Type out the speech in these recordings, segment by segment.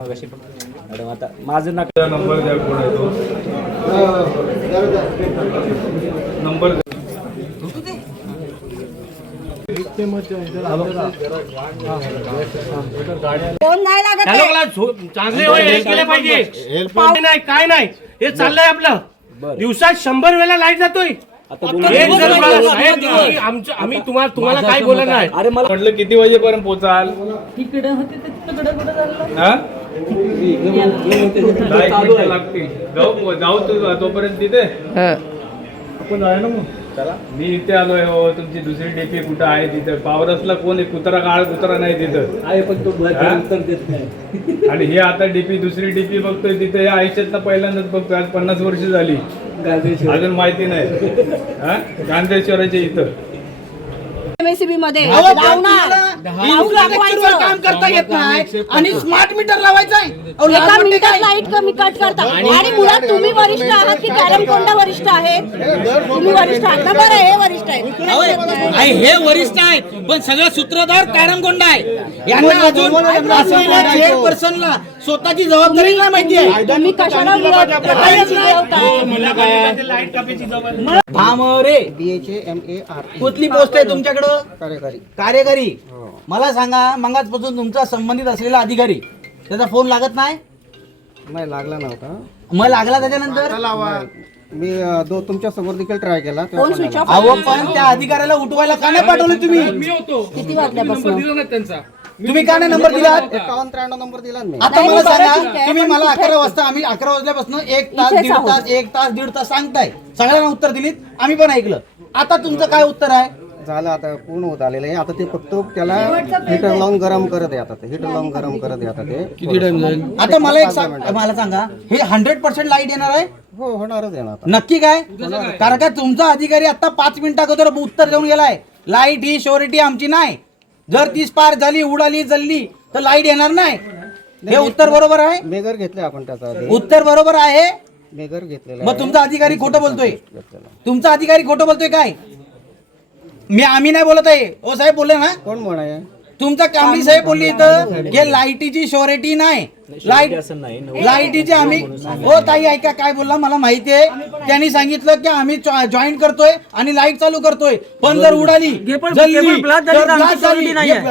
Madam आता माझं number द्या, कोण आहे तो नंबर फोन नाही लागत आहे. चांगले हेल्प केले पाहिजे. पाहुणे नाही काय नाही हे चाललंय आपलं. दिवसात 100 वेळा लाईट जातोय. आम्ही तुम्हाला काय बोलत नाही. अरे मला म्हटलं किती वाजेपर्यंत पोचाल? तिकडे होते तर तिकडे कुठे झालं? हा? लागतील. जाऊ तू तोपर्यंत तिथे आपण आहे ना. मग चला मी इथे आलोय. हो तुमची दुसरी डीपी कुठं आहे? तिथे पावरसला कोण आहे? कुत्रा काळ कुत्रा नाही तिथं आहे पण तो उत्तर देत नाही. आणि हे आता डीपी दुसरी डीपी बघतोय तिथे. आयुष्यात पहिल्यांदाच बघतोय. आज 50 वर्ष झाली अजून माहिती नाही. गांधेश्वराच्या इथं एमएससीबी मध्ये काम करता येत नाही आणि स्मार्ट मीटर लावायचं एका मिनिटात लाईट कमी कट करता. आणि मुळात तुम्ही वरिष्ठ आहात की कॅरमकोंडा वरिष्ठ आहे? तुम्ही वरिष्ठ आहात ना? बरं हे वरिष्ठ आहे. हे वरिष्ठ आहे पण सगळं सूत्रधार कॅरमकोंडा आहे. यांना अजून असलेल्या चेअरपर्सनला स्वतःची जबाबदारी नाही माहिती आहे. तुम्ही कशाला भामरे कुठली पोस्ट आहे तुमच्याकडं? कार्यकारी. मला सांगा, मंगाचपासून तुमचा संबंधित असलेला अधिकारी त्याचा फोन लागत नाही? नाही लागला नव्हता. मग लागला त्याच्यानंतर मी तुमच्या समोर देखील ट्राय केला. Phone switch off. अहो पण त्या अधिकाऱ्याला उठवायला का नाही पाठवलं तुम्ही? किती वाजल्यापासून? तुम्ही का नाही नंबर दिला? 51-93 नंबर दिला मी. आता नाही, मला बरं, सांगा, ठीक आहे, तुम्ही पण मला तिथे- 11 वाजता, आम्ही 11 वाजल्यापासून 1 तास इथेच 1.5 आहोत. तास 1 तास 1.5 तास सांगताय. सगळ्यांना उत्तर दिलीत, आम्ही पण ऐकलं. आता तुमचं काय उत्तर आहे? झालं आता पूर्ण होत आलेलं आहे. आता ते फक्त त्याला हीटर लावून गरम करत आहे. आता ते हीटर लावून गरम करत आहे. आता ते किती टाइम जाईल? आता मला एक मला सांगा, हे 100% लाईट येणार आहे? हो होणारच आहे ना आता. नक्की काय? कारण का तुमचा अधिकारी आता 5 मिनिटा अगोदर उत्तर देऊन गेलाय. लाईट ही श्योरिटी आमची नाही. जर 30 पार झाली, उडाली, जल्ली तर लाईट येणार नाही. हे उत्तर बरोबर आहे? मेगर घेतले आपण त्याचा आधी. उत्तर बरोबर आहे. मेगर घेतलेला मग तुमचा अधिकारी खोटं बोलतोय. तुमचा अधिकारी खोटं बोलतोय काय? आम्ही नाही बोलत आहे. ओ साहेब बोलले ना. कोण म्हणाय? तुमचा कांबळी साहेब बोलली इथं की लाईटीची श्योरिटी नाही. लाईटीची आम्ही हो ताई ऐका काय बोलला मला माहिती आहे. त्यांनी सांगितलं की आम्ही जॉईन करतोय आणि लाईट चालू करतोय. पण जर उडाली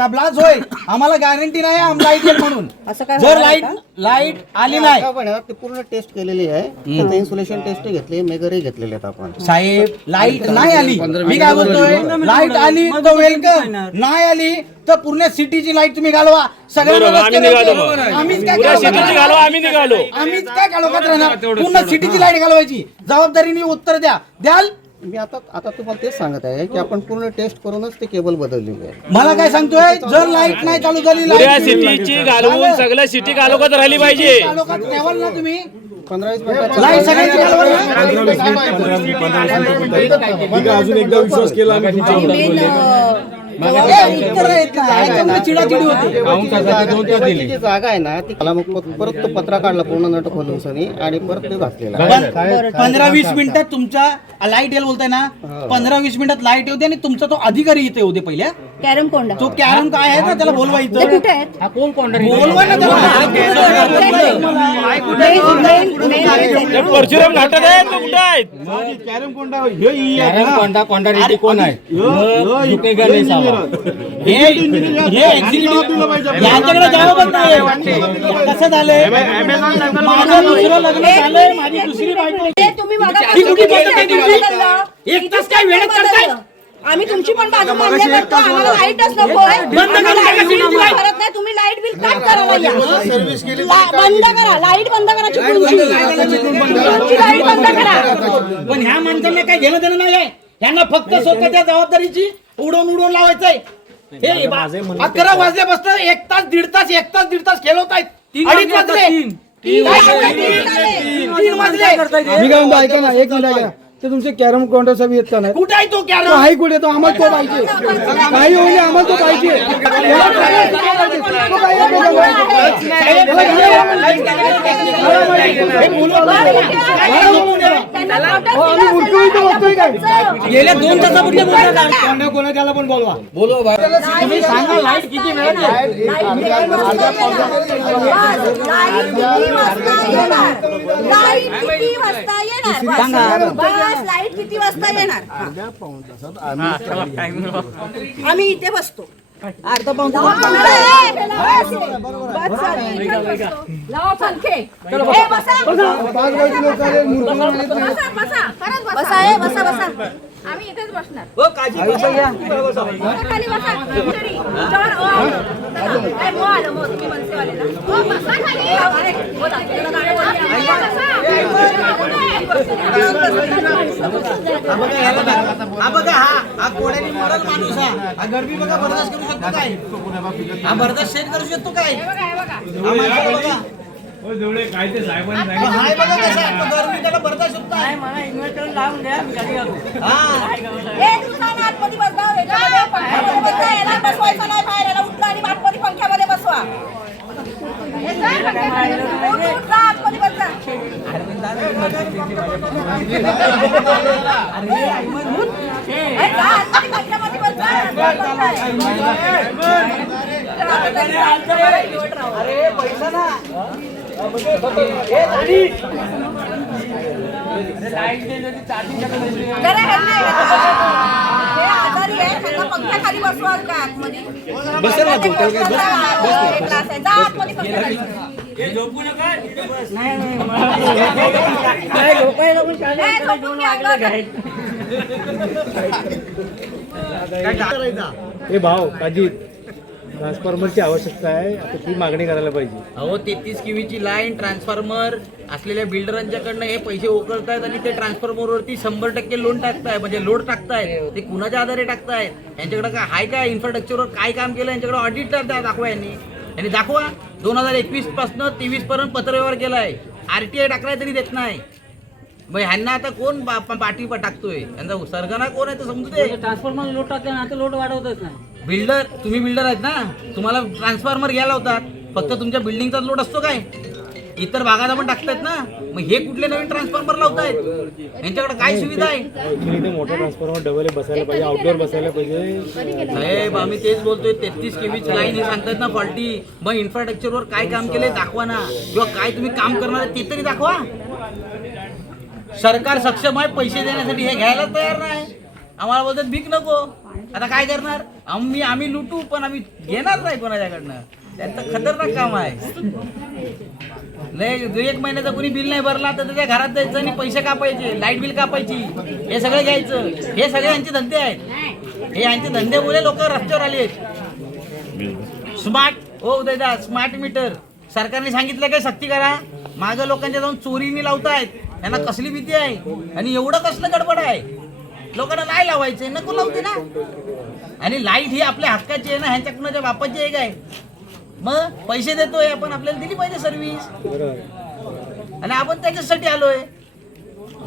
ब्लास्ट होय आम्हाला गॅरंटी नाही लाईट येईल म्हणून. जर लाईट आली नाही ते पूर्ण टेस्ट केलेली आहे. त्याचं इन्सुलेशन टेस्ट घेतली, मेगरही घेतलेले आहेत आपण. साहेब लाईट नाही आली, मी काय बोलतोय लाईट आली तर वेलकम, नाही आली तर पूर्ण सिटीची लाईट तुम्ही घालवा. सगळ्यांना आम्हीच काय घालवत राहणार? पूर्ण सिटीची लाईट घालवायची जबाबदारीने उत्तर द्याल. मी आता तुम्हाला तेच सांगत आहे की आपण पूर्ण टेस्ट करूनच ते केबल बदललेली आहे. मला काय सांगतोय, जर लाईट नाही चालू झाली सिटीची घालवून सगळं सिटी घालवत राहिली पाहिजे. ठेवाल ना तुम्ही 15-20 मिनिटात लाईट सगळ्यांची घालवाल ना? अजून एकदा विश्वास केला उत्तर येत नाही, चिडाचिडी होती. जी जागा आहे ना ती मला मग परत तो पत्रा काढला पूर्ण नट खोलून सनी आणि परत ते घातलेला. 15-20 मिनिटात तुमच्या लाईट येईल बोलताय ना. 15-20 मिनिटात लाईट येऊ दे आणि तुमचा तो अधिकारी इथे येऊ दे पहिल्या. कॅरमकोंडा तो कॅरम काय आहे ना त्याला बोलवा इथं. ते कुठे आहेत? बोलवा ना परशुराम घाटात आहेत का कुठे आहेत? कोण आहे? यांच्याकडे जावं कसं झालंय? माझं दुसरं लग्न झालंय, माझी दुसरी बायको. तुम्ही एक तास काय वेळेत करताय? आम्ही तुमची पण बाजू मान्य करतो. आम्हाला लाईटच नको आहे. करत नाही तुम्ही लाईट बिल काट करायला या. बंद करा लाईट, बंद करा चिपळूणची लाईट बंद करा. पण ह्या माणसांना काय घेणं देणं नाही आहे. यांना फक्त स्वतःच्या जबाबदारीची उडवून लावायचंय. हे 11 वाजल्यापासून 1 तास 1.5 तास खेळवतायत. 2:30 वाजले. 3 वाजले. मी काय म्हणतो ऐका ना, एक मिनिट ऐका. ते तुमचे कॅरम काउंटरचा बी येत का नाही? कुठे आहे तो तो कॅरम? हाय कुठे? तो आम्हाला तो पाहिजे. काही होईल आम्हाला तो पाहिजे. हे बोलू नका. त्यांना notice दिलं असेल ना, बघतोय काय? त्यांचं. गेल्या 2 तासापूर्वी बोलतात. कोणाला पण बोलवा. तुम्ही सांगा लाईट किती वेळ लाईट किती वाजता येणार बस लाईट किती वाजता येणार आम्ही इथे बसतो आम्ही इथेच बसणार खाली बसा तुम्ही मनसेवाले ना बसा खाली हा कोड्याने मरल माणूस हा गरबी बघा बर्दाश्त करू शकतो काय हा बर्दाश्त शेअर करू शकतो काय हा माणसाला बघा हो जेवढे काय ते साहेबांनी हाय बघा कसं आहे, तो गरमी त्याला बर्दाश्त होत नाही आतमध्ये बसवा पंख्यामध्ये बसवा याला बसवायचं नाही बाहेर याला उठला आणि आतमध्ये पंख्यामध्ये बसवा आतमध्ये बसवा पंख्यामध्ये अरे पैसा ना आजारी आहे त्यांना पंख्याखाली बसवाल का आतमध्ये आतमध्ये पंख्याखाली हे भाव काजी ट्रान्सफॉर्मरची आवश्यकता आहे आता ती मागणी करायला पाहिजे. अहो 33 केव्हीची लाईन ट्रान्सफॉर्मर असलेल्या बिल्डरांच्याकडनं हे पैसे उकळतायत आणि ते ट्रान्सफॉर्मरवरती 100% लोन टाकताय म्हणजे लोड टाकतायत ते कुणाच्या आधारे टाकतायत यांच्याकडे काय हाय काय इन्फ्रास्ट्रक्चरवर काय काम केलं यांच्याकडे ऑडिट दाखवा यांनी दाखवा 2021 पासून 23 पर्यंत पत्रव्यवहार केलाय RTI टाकलाय तरी देत नाही मग ह्यांना आता कोण पाठी टाकतोय यांचा सरगना कोण आहे तर समजू दे ट्रान्सफॉर्मर लोड टाकते आता लोड वाढवतच नाही बिल्डर तुम्ही बिल्डर आहेत ना तुम्हाला ट्रान्सफॉर्मर घ्यायला होतात फक्त तुमच्या बिल्डिंगचा लोड असतो काय इतर भागात आपण टाकतायत ना मग हे कुठले नवीन ट्रान्सफॉर्मर लावतायत यांच्याकडे काय सुविधा आहे ऍक्च्युली ते मोठं ट्रान्सफॉर्मर डबल बसायला पाहिजे आउटडोअर बसायला पाहिजे. साहेब आम्ही तेच बोलतोय 33 केव्हीची लाईन हे सांगतायत ना फॉल्टी मग इन्फ्रास्ट्रक्चरवर काय काम केलंय दाखवा ना किंवा काय तुम्ही काम करणार आहे ते तरी दाखवा सरकार सक्षम आहे पैसे देण्यासाठी हे घ्यायला तयार नाही आम्हाला बोलतात भीक नको आता काय करणार आम्ही लुटू पण आम्ही घेणार नाही कोणाच्याकडनं त्यांचं खतरनाक काम आहे नाही 1 महिन्याचा कोणी बिल नाही भरला तर त्याच्या घरात जायचं आणि पैसे कापायचे लाईट बिल कापायची हे सगळं घ्यायचं हे सगळे यांचे धंदे आहेत हे यांचे धंद्यामुळे लोक रस्त्यावर आले स्मार्ट हो उदयदा स्मार्ट मीटर सरकारने सांगितलं काय सक्ती करा मागं लोकांच्या जाऊन चोरीने लावतायत त्यांना कसली भीती आहे आणि एवढं कसलं गडबड आहे लोकांना नाही लावायचंय नको लावते ना आणि लाईट ही आपल्या हक्काची आहे ना ह्यांच्या कुणाच्या बापाची आहे काय मग पैसे देतोय आपण आपल्याला दिली पाहिजे सर्व्हिस आणि आपण त्याच्यासाठी आलोय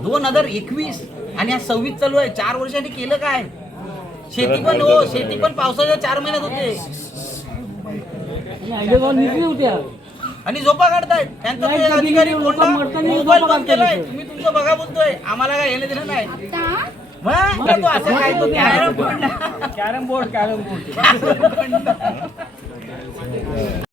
2021 आणि हा 26 चालू आहे 4 वर्षांनी केलं काय शेती पण पावसाच्या 4 महिन्यात होते आणि झोपा काढतायत त्यांचा अधिकारी मोबाईल बंद केलाय तुम्ही तुमचं बघा बोलतोय आम्हाला काय येणं दिलं नाही मग तो असं काय तो कॅरम बोर्ड